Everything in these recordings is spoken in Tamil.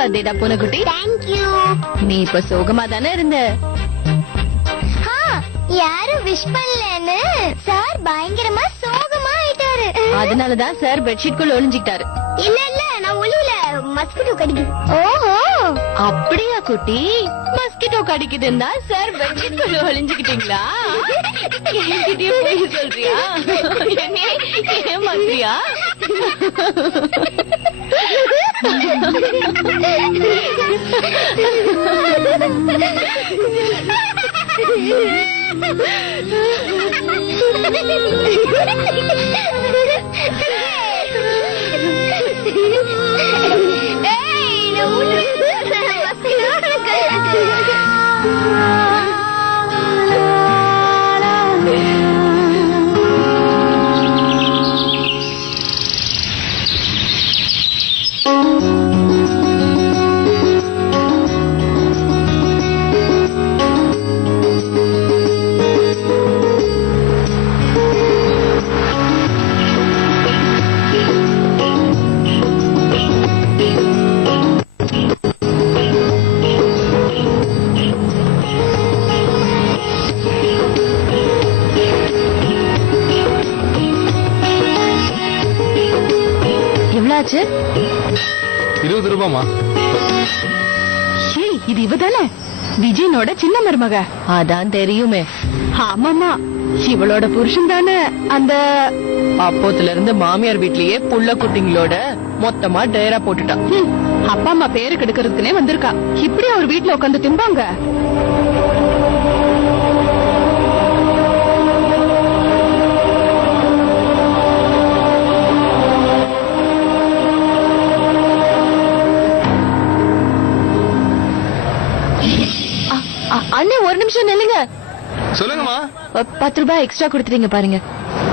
பர்த்டேடா பூனைக்குட்டி. தேங்க்யூ. நீ இப்ப சோகமா தானே இருந்த? யாரும் விஷ் பண்ணலன்னு சார் பயங்கரமா சோகமா ஆயிட்டாரு. அதனாலதான் சார் பெட்ஷீட் குள்ள ஒளிஞ்சிட்டாரு. இல்ல இல்ல, நான் ஒளியில மஸ்கிட்டோ கடிக்குது. ஓஹோ, அப்படியா குட்டி? மஸ்கிட்டோ கடிக்குதுன்னா சார் பெட்ஷீட் குள்ள ஒளிஞ்சுக்கிட்டீங்களா? என்கிட்டயே போய் சொல்றியா? என்னைய ஏமாத்துறியா? எவ்வளாச்சு? 20 ரூபாமா? இது இவதானே விஜயனோட சின்ன மருமக? அதான் தெரியுமே. ஆமாமா, இவளோட புருஷன் தானே அந்த அப்போத்துல இருந்து மாமியார் வீட்லயே புள்ள குட்டிங்களோட மொத்தமா டேரா போட்டுட்டான். அப்பா அம்மா பேரு கெடுக்கிறதுக்குனே வந்திருக்கா. இப்படி அவர் வீட்டுல உட்காந்து திம்பாங்க? அண்ணே ஒரு நிமிஷம் நில்லுங்க. சொல்லுங்கம்மா. 10 ரூபாய் எக்ஸ்ட்ரா கொடுத்துறீங்க பாருங்க.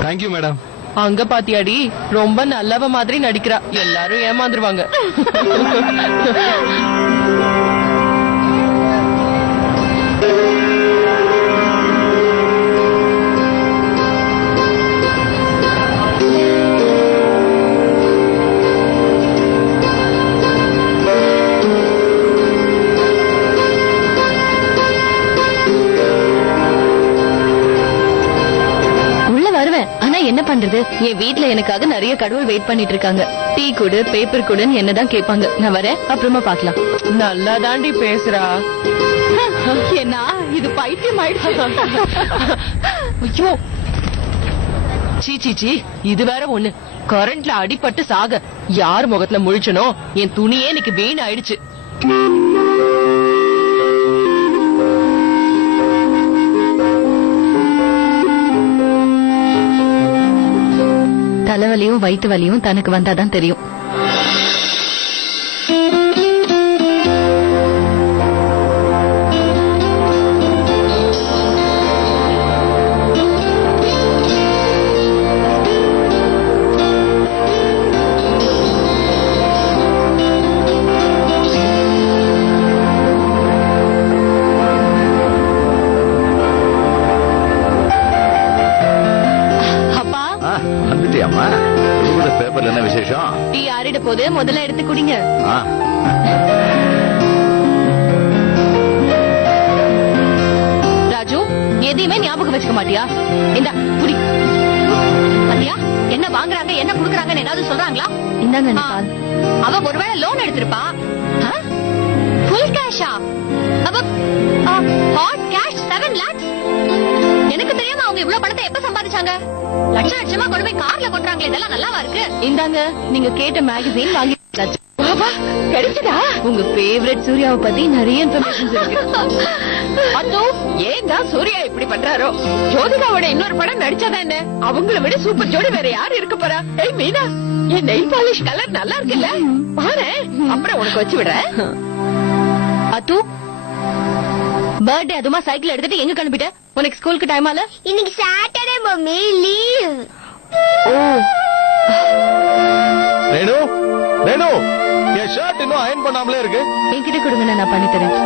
Thank you madam. அங்க பாத்தியாடி, ரொம்ப நல்லவ மாதிரி நடிக்கிறா. எல்லாரும் ஏமாந்துருவாங்க. என்ன பண்றது, என் வீட்ல எனக்காக நிறைய கடவுள் வெயிட் பண்ணிட்டு இருக்காங்க. டீ குடு, பேப்பர் குடுன்னு என்னதான் கேட்பாங்க. நான் வரேன், அப்புறமா பாக்கலாம். நல்லா தாண்டி பேசுறா. என்ன இது பைத்தியம் ஆயிடுச்சு. ஐயோ, சீ, இது வேற ஒண்ணு. கரண்ட்ல அடிபட்டு சாக யார் முகத்துல முழிச்சனோ என் துணியே எனக்கு வீண் ஆயிடுச்சு. தலைவலியும் வயிற்று வலியும் தனக்கு வந்தாதான் தெரியும். பேப்பர்ல என்ன விசேஷம்? டீ ஆறிட போது முதல்ல எடுத்து குடிங்க. ராஜு, எதையுமே ஞாபகம் வச்சுக்க மாட்டியா? இந்தா குடி. பாத்தியா என்ன வாங்குறாங்க, என்ன குடுக்கறாங்கன்னு ஏதாவது சொல்றாங்களா? இந்தாங்க. அவ ஒருவேளை லோன் எடுத்திருப்பா. ஃபுல் கேஷா? அவ ஹாட் கேஷ் 7 lakhs. எனக்கு தெரியாம அவங்க இவ்வளவு பணத்தை எப்ப சம்பாதிச்சாங்க? லட்சமா கொண்டு போய் கார்ல கொட்டுறாங்களே, இதெல்லாம் நல்லாவா இருக்கு? இந்தாங்க, நீங்க கேட்ட மேகசின் வாங்கி கிடைச்சதா? உங்க ஃபேவரட் சூர்யாவை பத்தி நிறைய இன்ஃபர்மேஷன்ஸ் இருக்கு. அதோ ஏன் தான் சூர்யா இப்படி பண்றாரோ? ஜோதிகாவோட இன்னொரு படம் நடிச்சாதான் என்ன? அவங்கள விட சூப்பர் ஜோடி வேற யாரு இருக்க போறா? ஏய் மீனா, என் நெயில் பாலிஷ் கலர் நல்லா இருக்குல்ல? பாரு, அப்புறம் உனக்கு வச்சு விடுறேன். அது பர்த்டே அதுமா சைக்கிள் எடுத்துட்டு எங்க கிளம்பிட்ட? உனக்கு ஸ்கூலுக்கு டைம் ஆல? இன்னைக்கு சாட்டர்டே மம்மி, லீவ். ஓ ரேணு, ரேணு, என் ஷர்ட் இன்னும் அயர்ன் பண்ணாமலே இருக்கு. என்கிட்ட கொடுங்க, நான் பண்ணி தரேன்.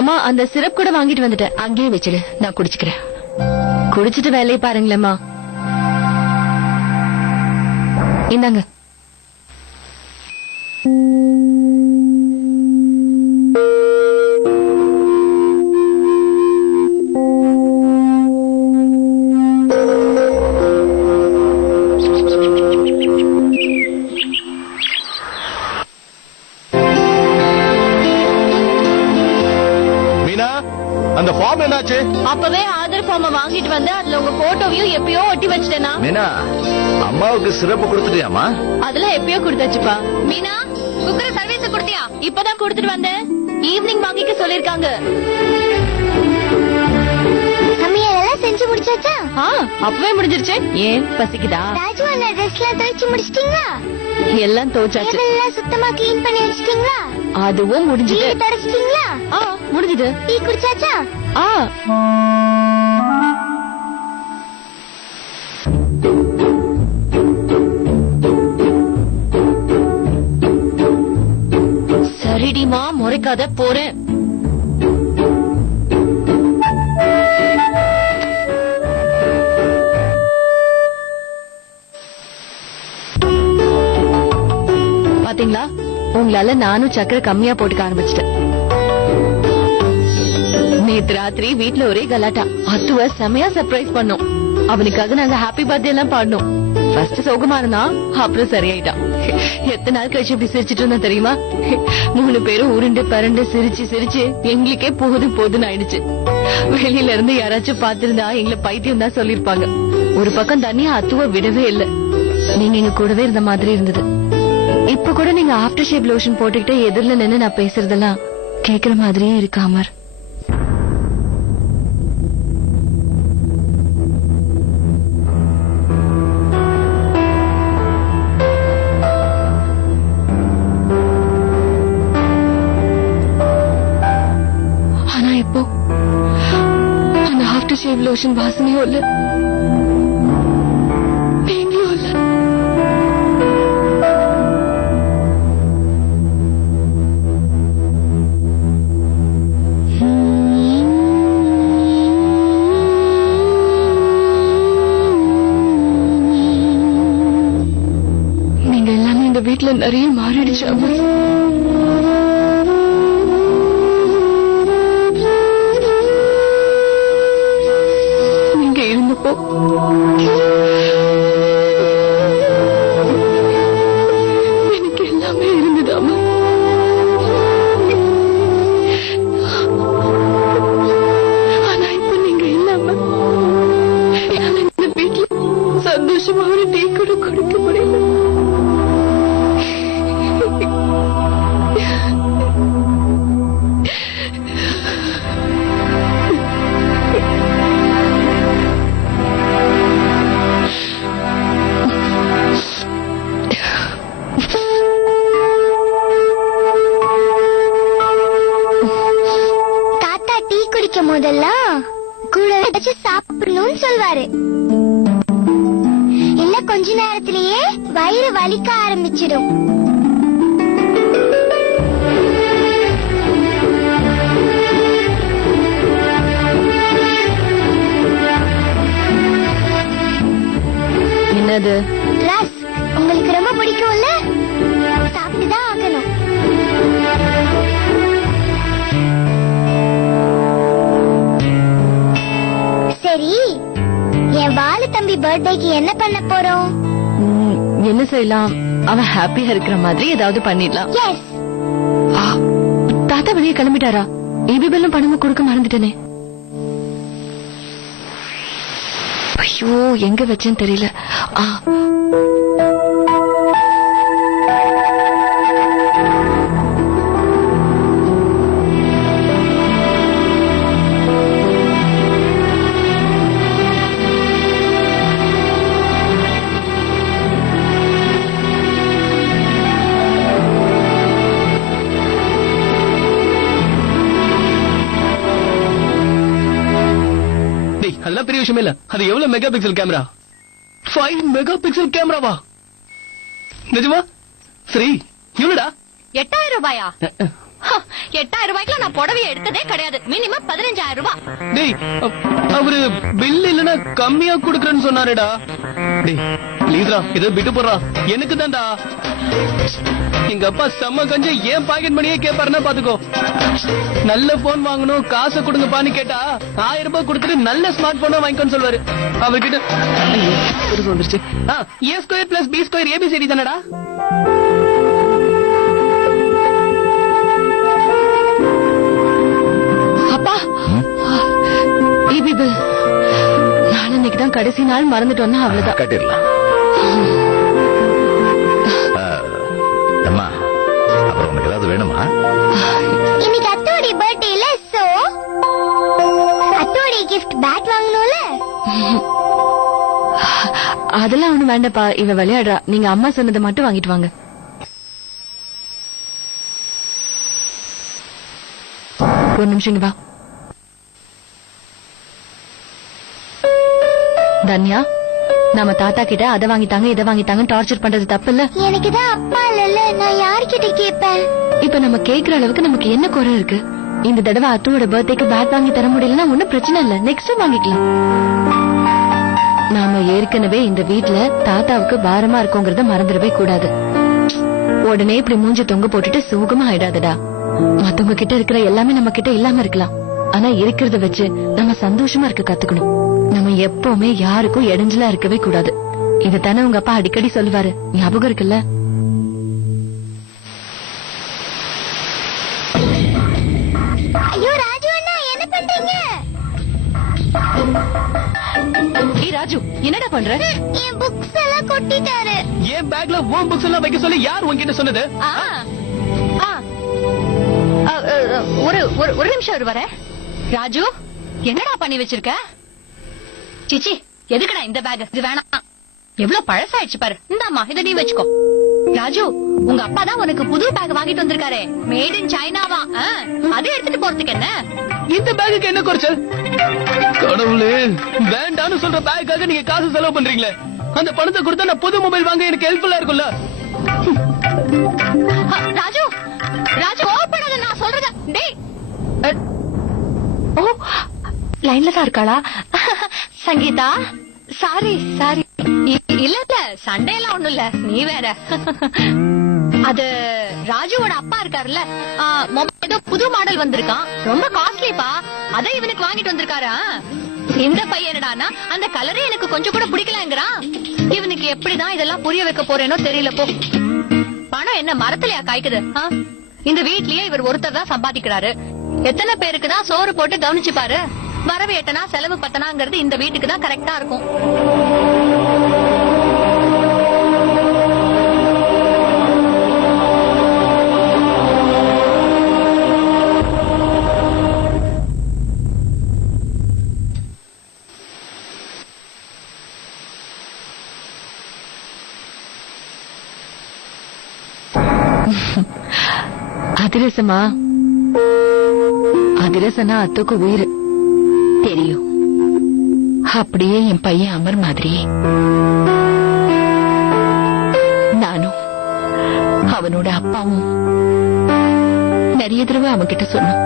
அம்மா அந்த சிரப் கூட வாங்கிட்டு வந்துட்டேன். அங்கேயே வச்சிடு, நான் குடிச்சுக்கிறேன். குடிச்சிட்டு வேலையை பாருங்களேம்மா. இந்தாங்க. மீனா, அந்த ஃபார்ம் என்னாச்சு? அப்பவே ஆர்டர் ஃபார்ம் வாங்கிட்டு வந்து அதுல உங்க போட்டோவையும் எப்பயோ ஒட்டி வச்சிட்டேனா. மீனா, அம்மாவுக்கு சிறப்பு கொடுத்துட்டியாமா? அதெல்லாம் எப்பயோ கொடுத்தாச்சுப்பா. மீனா, குக்கர் சர்வீஸ் கொடுத்தியா? இப்பதான் கொடுத்துட்டு வந்தேன். ஈவினிங் வாங்கிக்க சொல்லிருக்காங்க. சமையலெல்லாம் செஞ்சு முடிச்சாச்சா? அப்பவே முடிஞ்சிருச்சு. ஏன் பசிக்குதா? ராஜு அண்ணா ட்ரெஸ்லாம் துவைச்சு முடிச்சிட்டீங்களா? எல்லாம் துவைச்சாச்சு. டேபிள் எல்லாம் சுத்தமா க்ளீன் பண்ணி வச்சிட்டீங்களா? அதுவும் முடிஞ்சுது. வீடு தொடச்சிட்டீங்களா? முடிஞ்சுது. டீ குடிச்சாச்சா? சரிடிமா, முறைக்காத, போறேன். பாத்தீங்களா, உங்களால நானும் சக்கரை கம்மியா போட்டுக்க ஆரம்பிச்சிட்டேன். நேத்து ராத்திரி வீட்டுல ஒரே கலாட்டா. அத்துவ செமையா சர்ப்ரைஸ் பண்ணோம். அவனுக்காக நாங்க ஹாப்பி பர்த்டே எல்லாம் பாடணும். ஃபர்ஸ்ட் சோகமா இருந்தா, அப்புறம் சரியாயிட்டான். எத்தனை நாள் கழிச்சு இப்படி சிரிச்சிட்டு இருந்தா தெரியுமா? 3 பேரும் உருண்டு பரண்டு சிரிச்சு சிரிச்சு எங்களுக்கே போதுன்னு ஆயிடுச்சு. வெளியில இருந்து யாராச்சும் பாத்திருந்தா எங்களை பைத்தியம் தான் சொல்லிருப்பாங்க. ஒரு பக்கம் தனியா அத்துவ விடவே இல்ல. நீங்க எங்க கூடவே இருந்த மாதிரி இருந்தது. இப்ப கூட நீங்க ஆஃப்டர் ஷேப் லோஷன் போட்டுக்கிட்டு எதிரில நின்னு நான் பேசுறதெல்லாம் கேக்குற மாதிரியே இருக்கு அமர். ஆனா இப்போ அந்த ஆஃப்டர் ஷேப் லோஷன் வாசனையும் இல்ல, நீங்களும் இல்ல. நீங்க எல்லாமே இந்த வீட்டுல நிறைய மாறிடுச்சு அமர். நீங்க இருந்தப்போ எனக்கு எல்லாமே இருந்தது அமர். ஆனா இப்ப நீங்க இல்லாம என்னால இந்த வீட்டுல சந்தோஷமா ஒரு டீ கூட கொடுக்க முடியல. தாத்தா டீ குடிக்கும் போதெல்லாம் கூட வச்சு சாப்பிடணும்னு சொல்வாரு. இல்ல கொஞ்ச நேரத்திலேயே வயிறு வலிக்க ஆரம்பிச்சிடும். என்னது? ரஸ் உங்களுக்கு ரொம்ப பிடிக்கும்ல, சாப்பிட்டுதான் ஆகணும். சரி, என் வாலு தம்பி பர்த்டேக்கு என்ன பண்ண போறோம்? என்ன செய்யலாம்? அவன் ஹாப்பியா இருக்கிற மாதிரி ஏதாவது பண்ணிடலாம். எஸ். தாத்தா வெளியே கிளம்பிட்டாரா? ஏபி பெல்லும் பணமும் கொடுக்க மறந்துட்டேனே. ஐயோ, எங்க வச்சேன்னு தெரியல. அதெல்லாம் பெரிய விஷயம் இல்ல. அது எவ்வளவு mega pixel camera? 5 mega pixel கேமராவா? நிஜமா? சரி, எவ்வளவுடா? 8000 ரூபாயா? 8,000 ரூபாய்க்கு நான் புடவையை எடுத்ததே கிடையாது. மினிமம் 15,000 ரூபாய். டேய் அவரு பில் இல்லனா கம்மியா குடுக்கறேன்னு சொன்னாருடா. டேய் ப்ளீஸ்ரா இத விட்டு போறா. எனக்கு தான்டா. எங்க அப்பா செம்ம கஞ்ச ஏன் பாக்கெட் மணியே கேப்பாருன்னா பாத்துக்கோ. நல்ல போன் வாங்கணும் காசை கொடுங்கப்பான்னு கேட்டா 1000 ரூபாய் கொடுத்துட்டு நல்ல ஸ்மார்ட் போனா வாங்கிக்கோன்னு சொல்வாரு. அவர்கிட்ட வந்துருச்சு. A square plus B square ABCD தானடா. அப்பா பில் நாளைக்கு தான் கடைசி நாள் மறந்துட்டோம்னா அவ்வளவுதான். கட்டிடலாம். அம்மா அப்புறம் உனக்கு ஏதாவது வேணுமா? இன்னைக்கு அத்தோடி பர்த்டேல சோ அத்தோடி கிஃப்ட் பேட் வாங்கணும்ல. அதெல்லாம் ஒண்ணு வேண்டாப்பா. இவ விளையாடுறா. நீங்க அம்மா சொன்னதை மட்டும் வாங்கிட்டு வாங்க. ஒரு நிமிஷம் வா. தன்யா நம்ம தாத்தா கிட்ட அதை வாங்கிட்டாங்க இதை வாங்கிட்டாங்க டார்ச்சர் பண்றது தப்பு இல்ல. எனக்கு தான் அப்பா இல்ல, நான் யார்கிட்ட கேட்பேன்? இப்ப நம்ம கேக்குற அளவுக்கு நமக்கு என்ன குறை இருக்கு? இந்த தடவை அத்துவோட பர்த்டேக்கு பேட் வாங்கி தர முடியலன்னா ஒன்னும் பிரச்சனை இல்ல, நெக்ஸ்ட் வாங்கிக்கலாம். நாம ஏற்கனவே இந்த வீட்ல தாத்தாவுக்கு பாரமா இருக்கோங்கறத மறந்துடவே கூடாது. உடனே இப்படி மூஞ்சி தொங்க போட்டுட்டு சோகமா ஆயிடாதடா. மத்தவங்க கிட்ட இருக்கிற எல்லாமே நம்ம கிட்ட இல்லாம இருக்கலாம். ஆனா இருக்கிறத வச்சு நம்ம சந்தோஷமா இருக்க கத்துக்கணும். நம்ம எப்பவுமே யாருக்கும் இடைஞ்சலா இருக்கவே கூடாது. இதுதானே உங்க அப்பா அடிக்கடி சொல்லுவாரு, ஞாபகம் இருக்குல்ல? ஐயோ ராஜு அண்ணா என்ன பண்றீங்க? ஏய் ராஜு என்னடா பண்ற? என் புக்ஸ் எல்லாம் கொட்டிட்டாரு. ஏன் பேக்ல உன் புக்ஸ் எல்லாம் வைக்க சொல்லி யார் உன்கிட்ட சொன்னது? ஒரு நிமிஷம் வரேன். ராஜு என்னடா பண்ணி வச்சிருக்க? சிச்சி எதுக்குடா இந்த பேக்? இது வேணாம், எவ்வளவு பழசாயிடுச்சு பாரு. இந்தாமா இத நீ வச்சுக்கோ. ராஜு உங்க அப்பா தான் உனக்கு புது பேக் வாங்கிட்டு வந்திருக்காரு. மேட் இன் சைனாவா. அதை எடுத்துட்டு போறதுக்கு என்ன? இந்த பேக்குக்கு என்ன குறைச்சல்? கடவுளே, வேண்டான்னு சொல்ற பேக்காக நீங்க காசு செலவு பண்றீங்களே. அந்த பணத்தை கொடுத்தா நான் புது மொபைல் வாங்க எனக்கு ஹெல்ப்ஃபுல்லா இருக்கும்ல. ராஜு ராஜு ஓபன் நான் சொல்றத. டேய் ஓ லைன்ல தான் இருக்காளா? Sangeetha sorry sorry. இல்ல இல்ல சண்டே எல்லாம் ஒண்ணும் இல்ல, நீ வேற. அது ராஜுவோட அப்பா இருக்காருல்ல, மொபைல் ஏதோ புது மாடல் வந்திருக்கான், ரொம்ப காஸ்ட்லிப்பா. அதை இவனுக்கு வாங்கிட்டு வந்திருக்காரா. இந்த பையனடானா அந்த கலரே எனக்கு கொஞ்சம் கூட பிடிக்கலங்கிறான். இவனுக்கு எப்படிதான் இதெல்லாம் புரிய வைக்க போறேனோ தெரியல போ. பணம் என்ன மரத்திலயா காய்க்குது? இந்த வீட்லயே இவர் ஒருத்தர் தான் சம்பாதிக்கிறாரு. எத்தனை பேருக்கு தான் சோறு போட்டு கவனிச்சு பாரு. வரவு எட்டனா செலவு பத்தனாங்கிறது இந்த வீட்டுக்கு தான் கரெக்டா இருக்கும். அதிரசமா? அதிரசனா அத்துக்கு உயிர் தெரியும். அப்படியே என் பையன் அமர் மாதிரி நானும் அவனோட அப்பாவும் நிறைய தடவை அவன்கிட்ட சொன்னோம்,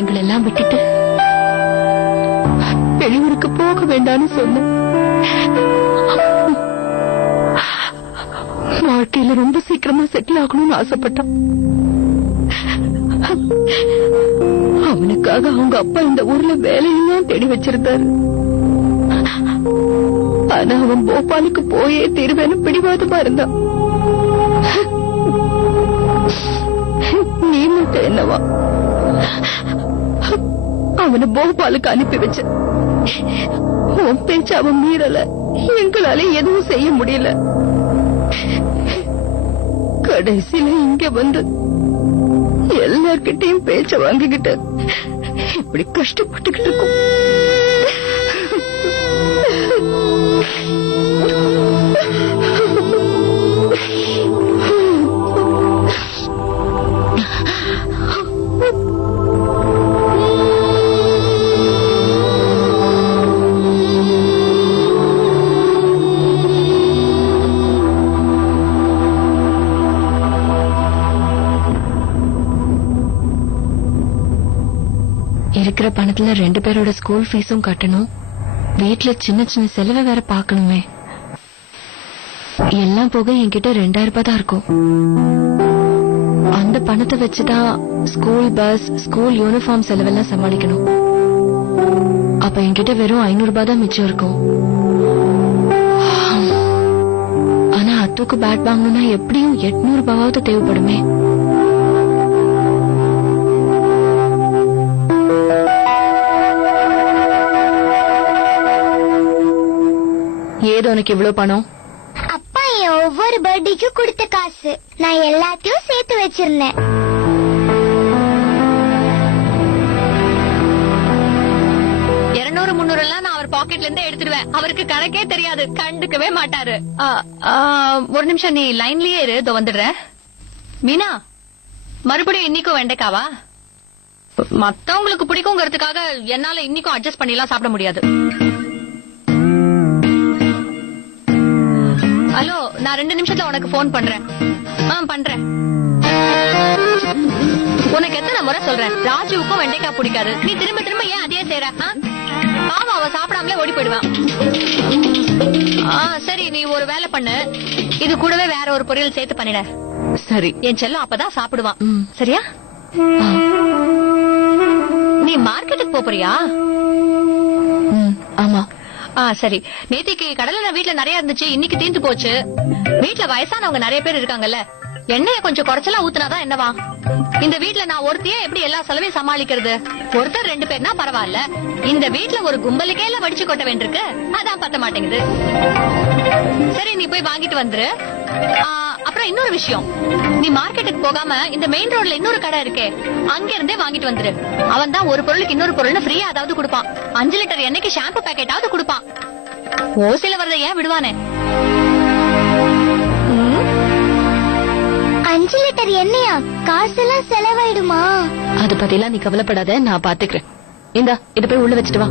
எங்களெல்லாம் விட்டுட்டு வெளியூருக்கு போக வேண்டாம்னு சொன்னோம். வாழ்க்கையில ரொம்ப சீக்கிரமா செட்டில் ஆகணும்னு ஆசைப்பட்டான். அவனுக்காக அவங்க அப்பா இந்த ஊர்ல வேலையெல்லாம் தேடி வச்சிருந்தாரு. ஆனா அவன் போபாலுக்கு போயே தீர்வேன்னு பிடிவாதமா இருந்தான். நீ மட்டும் என்னவா அவனை போபாலுக்கு அனுப்பி வச்ச. உன் பேச்சு அவன் மீறல, எங்களால எதுவும் செய்ய முடியல. கடைசியில இங்க வந்து எல்லார்கிட்டையும் பேச்ச வாங்கிக்கிட்டு இப்படி கஷ்டப்பட்டுக்கிட்டு இருக்கும். இருக்கிற பணத்துல 2 பேரோட ஸ்கூல் ஃபீஸும் கட்டணும், வீட்டுல சின்ன சின்ன செலவை வேற பாக்கணுமே. எல்லாம் போக என்கிட்ட 2000 ரூபாய் தான் இருக்கும். அந்த பணத்தை வச்சுதான் ஸ்கூல் பஸ், ஸ்கூல் யூனிஃபார்ம் செலவெல்லாம் சமாளிக்கணும். அப்ப என்கிட்ட வெறும் 500 ரூபாய் தான் மிச்சம் இருக்கும். ஆனா அத்துக்கு பேட் வாங்கணும்னா எப்படியும் 800 ரூபாவது தேவைப்படுமே. ஏதோ உனக்கு இவ்வளவு பணம்? அப்பா என் ஒவ்வொரு பர்த்டேக்கும் கொடுத்த காசு. நான் எல்லாத்தையும் சேர்த்து வச்சிருந்தேன். நான் அவர் பாக்கெட்ல இருந்து எடுத்துடுவேன். அவருக்கு கணக்கே தெரியாது, கண்டுக்கவே மாட்டாரு. ஒரு நிமிஷம் நீ லைன்லயே இரு, இதோ வந்துடுறேன். மீனா, மறுபடியும் இன்னைக்கும் வெண்டைக்காவா? மத்தவங்களுக்கு பிடிக்குங்கிறதுக்காக என்னால இன்னைக்கும் அட்ஜஸ்ட் பண்ணிலாம் சாப்பிட முடியாது. ஹலோ, நான் 2 நிமிஷத்துல உனக்கு போன் பண்றேன். பண்றேன். உனக்கு எத்தனை முறை சொல்றேன், ராஜுவுக்கும் வெண்டைக்காய் பிடிக்காது. நீ திரும்ப திரும்ப ஏன் அதையே செய்யற? பாவம், அவ சாப்பிடாமலே ஓடி போயிடுவான். சரி, நீ ஒரு வேலை பண்ணு, இது கூடவே வேற ஒரு பொரியல் சேர்த்து பண்ணிட. சரி, என் செல்லம் அப்பதான் சாப்பிடுவான். சரியா? நீ மார்க்கெட்டுக்கு போறியா? ஆமா. சரி, நேத்திக்கு கடலை வீட்டுல நிறைய இருந்துச்சு, இன்னைக்கு தீந்து போச்சு. வீட்டுல வயசானவங்க நிறைய பேர் இருக்காங்கல்ல, எண்ணெய கொஞ்சம் குறைச்சலா ஊத்துனாதான் என்னவா? இந்த வீட்டுல நான் ஒருத்தையே எப்படி எல்லா செலவையும் சமாளிக்கிறது? ஒருத்தர் 2 பேர்னா பரவாயில்ல, இந்த வீட்டுல ஒரு கும்பலுக்கே எல்லாம் வடிச்சு கொட்ட வேண்டியிருக்கு, அதான் பத்த மாட்டேங்குது. சரி, நீ போய் வாங்கிட்டு வந்துரு. அப்புறம் இன்னொரு விஷயம், நீ மார்க்கெட்டுக்கு போகாம இந்த மெயின் ரோட்ல இன்னொரு கடை இருக்கே, அங்க இருந்தே வாங்கிட்டு வந்துரு. அவன் தான் ஒரு பொருளுக்கு இன்னொரு பொருள்னு ஃப்ரீயா அதாவது கொடுப்பான். 5 லிட்டர் எண்ணெய்க்கு ஷாம்பு பாக்கெட்டாவது கொடுப்பான். ஓசில வரத ஏன் விடுவானே? 5 லிட்டர் எண்ணெயா? காசெல்லாம் செலவாயிடுமா? அது பத்திலாம் நீ கவலைப்படாத, நான் பாத்துக்கிறேன். இந்தா, இத போய் உள்ள வச்சுட்டு வா.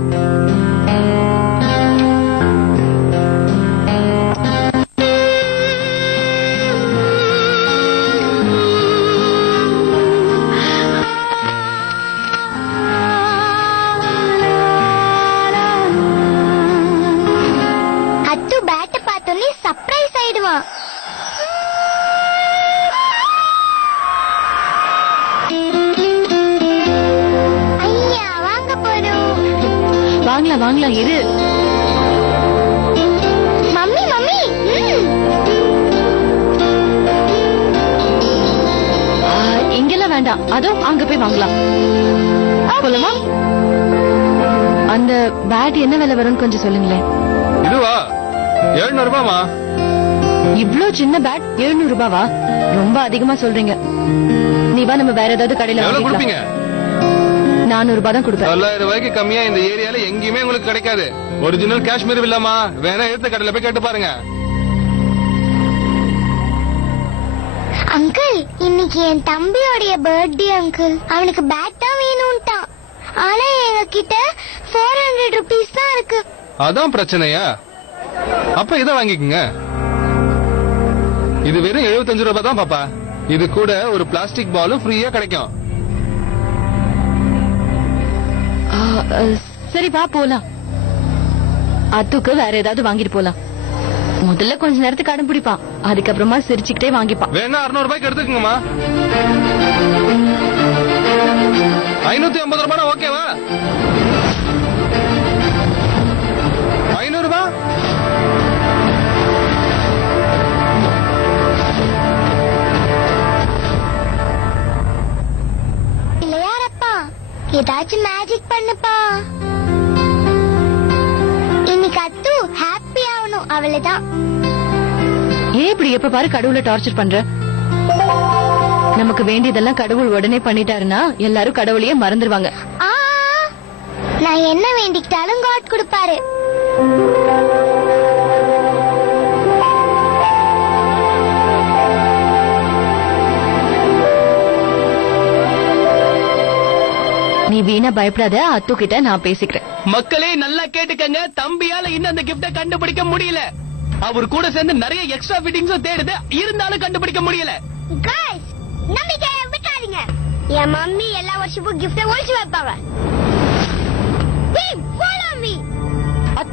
அத்து பேட்ட பார்த்தோன்னே சர்ப்ரைஸ் ஆயிடுவான். வாங்கலாம் இரு. மம்மி மம்மி, இங்கெல்லாம் வேண்டாம், அதோ அங்க போய் வாங்கலாம். போலாமா? அந்த பேட் என்ன விலை வரும்னு கொஞ்சம் சொல்லுங்களேன். இதுவா? 700 ரூபாமா? இவ்ளோ சின்ன பேட் 700 ரூபாவா? ரொம்ப அதிகமா சொல்றீங்க. நீ வா, நம்ம வேற ஏதாவது கடையில வாங்கிக்கலாம். 400 ரூபாய் தான் கொடுப்பேன். 900 ரூபாய்க்கு கம்மியா இந்த ஏரியால எங்கேயுமே உங்களுக்கு கிடைக்காது. ஒரிஜினல் காஷ்மீர் வில்லாமா? வேணா எடுத்த கடையில போய் கேட்டு பாருங்க. அங்கிள், இன்னைக்கு என் தம்பியோடைய பர்த்டே அங்கிள். அவனுக்கு பேட் தான் வேணும்ட்டான். ஆனா எங்க கிட்ட 400 ரூபீஸ் தான் இருக்கு. அதான் பிரச்சனையா? அப்ப இத வாங்கிக்கங்க. இது வெறும் 75 ரூபாய் தான் பாப்பா. இது கூட ஒரு பிளாஸ்டிக் பாலும் ஃப்ரீயா கிடைக்கும். சரி, வா போலாம். அத்துக்கு வேற ஏதாவது வாங்கிட்டு போலாம். முதல்ல கொஞ்ச நேரத்துக்கு அடம் பிடிப்பான், அதுக்கப்புறமா சிரிச்சுக்கிட்டே வாங்கிப்பான். வேணா 600 ரூபாய்க்கு எடுத்துக்கங்கம்மா. 550 ரூபாய் ஓகேவா? 500 ரூபாய்? இல்லையாரப்பா, ஏதாச்சும் மேஜிக் பண்ணுப்பா. இன்னைக்கு அத்து ஹாப்பி ஆகணும், அவ்வளவுதான். ஏன் இப்படி எப்ப பாரு கடவுளை டார்ச்சர் பண்ற? நமக்கு வேண்டியதெல்லாம் கடவுள் உடனே பண்ணிட்டாருன்னா எல்லாரும் கடவுளையே மறந்துடுவாங்க. நான் என்ன வேண்டிக்கிட்டாலும் காட் கொடுப்பாரு. நீ வீணா பயப்படாத, அத்து கிட்ட நான் பேசிக்கிறேன். மக்களே நல்லா கேட்டுக்கங்க, தம்பியால இன்னும் அந்த கிஃப்ட கண்டுபிடிக்க முடியல. அவர் கூட சேர்ந்து நிறைய எக்ஸ்ட்ரா ஃபிட்டிங்ஸும் தேடுது, இருந்தாலும் கண்டுபிடிக்க முடியல. நம்பிக்கை விட்டாதீங்க. என் மம்மி எல்லா வருஷமும் கிஃப்ட ஒழிச்சு வைப்பாங்க.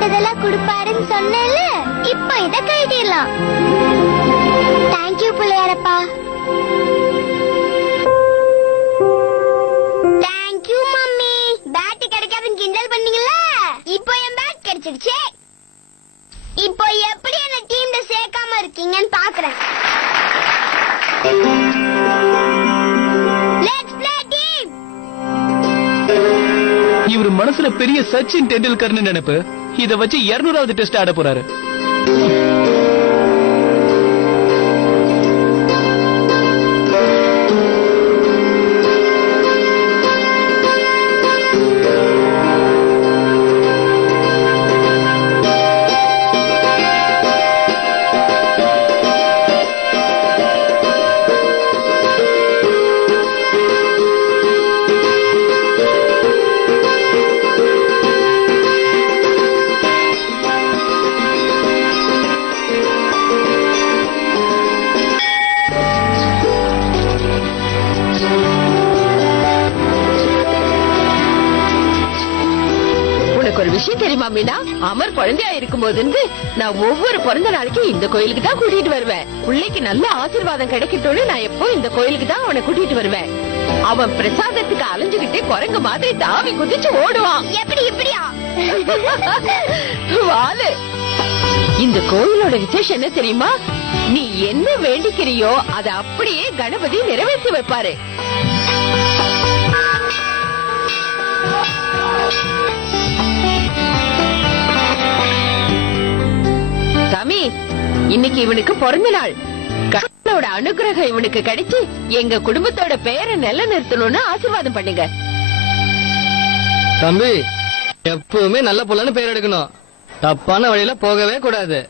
கேட்டதெல்லாம் கொடுப்பாருன்னு சொன்னேன்ல, இப்போ இத கைட்டிடலாம். தேங்க்யூ பிள்ளையாரப்பா. Thank you mummy. பேட் கிடைக்காதுன்னு கிண்டல் பண்ணீங்கல்ல, இப்போ என் பேட் கிடைச்சிடுச்சு. இப்போ எப்படி என்ன டீம்ல சேர்க்காம இருக்கீங்கன்னு பாக்குறேன். Let's play team. இவர் மனசுல பெரிய சச்சின் டெண்டுல்கர்னு நினைப்பு. இத வச்சு 200வது டெஸ்ட் ஆட போறாரு. ஒரு விஷயம் தெரியுமா மீனா, அமர் குழந்தையா இருக்கும் போது நான் ஒவ்வொரு பிறந்த நாளைக்கு இந்த கோயிலுக்கு தான் கூட்டிட்டு வருவேன். பிள்ளைக்கு நல்ல ஆசீர்வாதம் கிடைக்கட்டும்னு நான் எப்போ இந்த கோயிலுக்கு தான் அவனை கூட்டிட்டு வருவேன். அவன் பிரசாதத்துக்கு அலைஞ்சுகிட்டே குரங்கு மாதிரி தாவி குதிச்சு ஓடுவான். எப்படி இப்படியா? வாலு, இந்த கோயிலோட விசேஷம் என்ன தெரியுமா? நீ என்ன வேண்டிக்கிறியோ அதை அப்படியே கணபதி நிறைவேற்றி வைப்பாரு. சாமி, இன்னைக்கு இவனுக்கு பிறந்த நாள். கடவுளோட அனுகிரகம் இவனுக்கு கிடைச்சு எங்க குடும்பத்தோட பெயரை நிலைநிறுத்தணும்னு ஆசீர்வாதம் பண்ணுங்க. தம்பி, எப்பவுமே நல்ல புள்ளன்னு பேர் எடுக்கணும். தப்பான வழியில போகவே கூடாது.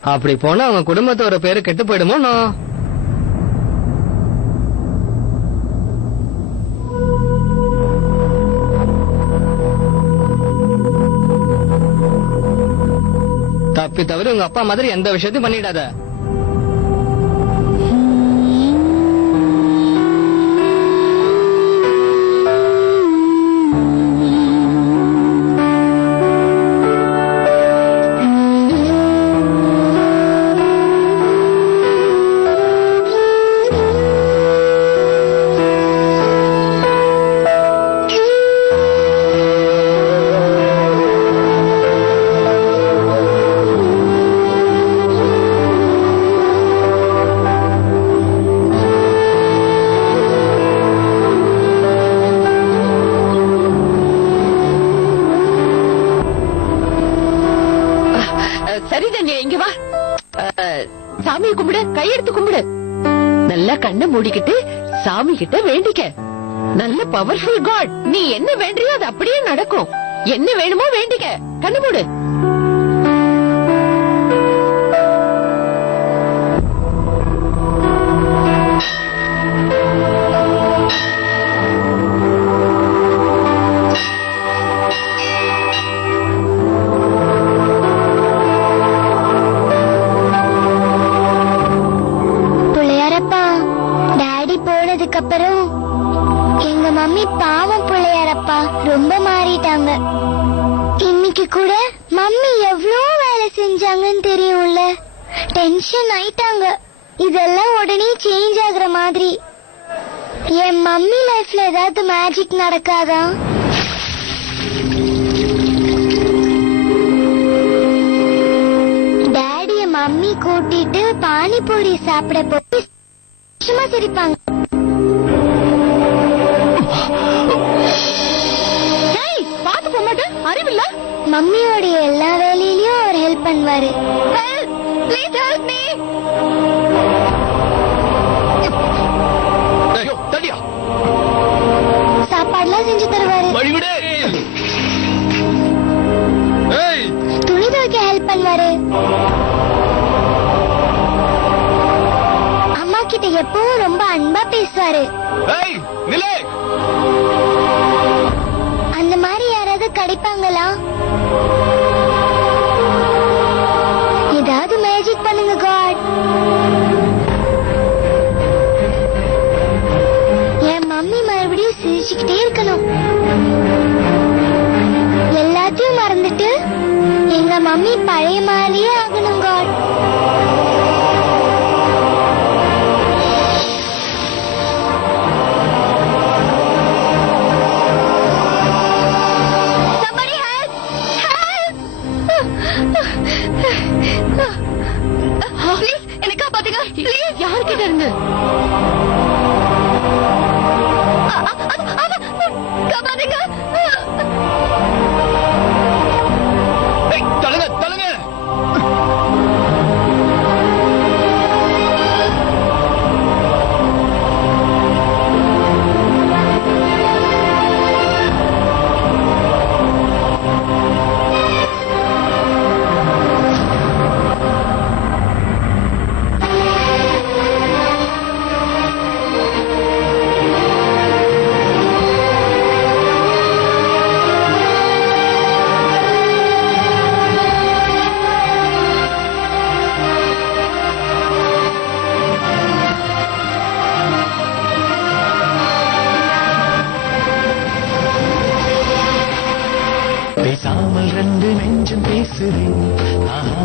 அப்படி போனா அவங்க குடும்பத்தோட பேரு கெட்டு போயிடுமோ. தப்பி தவிர உங்க அப்பா மாதிரி எந்த விஷயத்தையும் பண்ணிடாத. சரிதன்யா, இங்க வா. சாமியை கும்பிடு, கையெடுத்து கும்பிடு. நல்லா கண்ணை மூடிக்கிட்டு சாமி கிட்ட வேண்டிக்க. நல்ல பவர்ஃபுல் காட், நீ என்ன வேண்டியோ அது அப்படியே நடக்கும். என்ன வேணுமோ வேண்டிக்க. கண்ணு மூடு. அப்புறம் எங்க மம்மி பாவம் பிள்ளையாரப்பா ரொம்ப மாறிட்டாங்க. இன்னைக்கு கூட மம்மி எவ்வளவு வேலை செஞ்சாங்கன்னு தெரியும்ல, டென்ஷன் ஆயிட்டாங்க. இதெல்லாம் உடனே சேஞ்ச் ஆகுற மாதிரி. என் மம்மி லைஃப்ல ஏதாவது மேஜிக் நடக்காதா? டாடிய மம்மி கூட்டிட்டு பானிபூரி சாப்பிட போய் சும்மா சிரிப்பாங்க. அறிவில்ல, மம்மியோட எல்லா வேலையிலயும் அவர் ஹெல்ப் பண்ணுவாரு. Please help me. சாப்பாடுலாம் செஞ்சு தருவாரு. துணி துவைக்க ஹெல்ப் பண்ணுவாரு. அம்மா கிட்ட எப்பவும் ரொம்ப அன்பா பேசுவாரு. அந்த மாதிரி யாராவது கிடைப்பாங்களா? ஏதாவது மேஜிக் பண்ணுங்க காட். என் மம்மி மறுபடியும் சிரிச்சுக்கிட்டே இருக்கணும். எல்லாத்தையும் மறந்துட்டு என் மம்மி பழைய மாதிரியே ஆகணும் God. Somebody help! Help! Please, என்னை காப்பாத்துங்க. Please. யார்கிட்ட இருந்து? காப்பாத்துங்க. ஏய், தள்ளுங்க தள்ளுங்க. பேசாமல் ரெண்டு நெஞ்சம் பேசுதே, ஆஹா,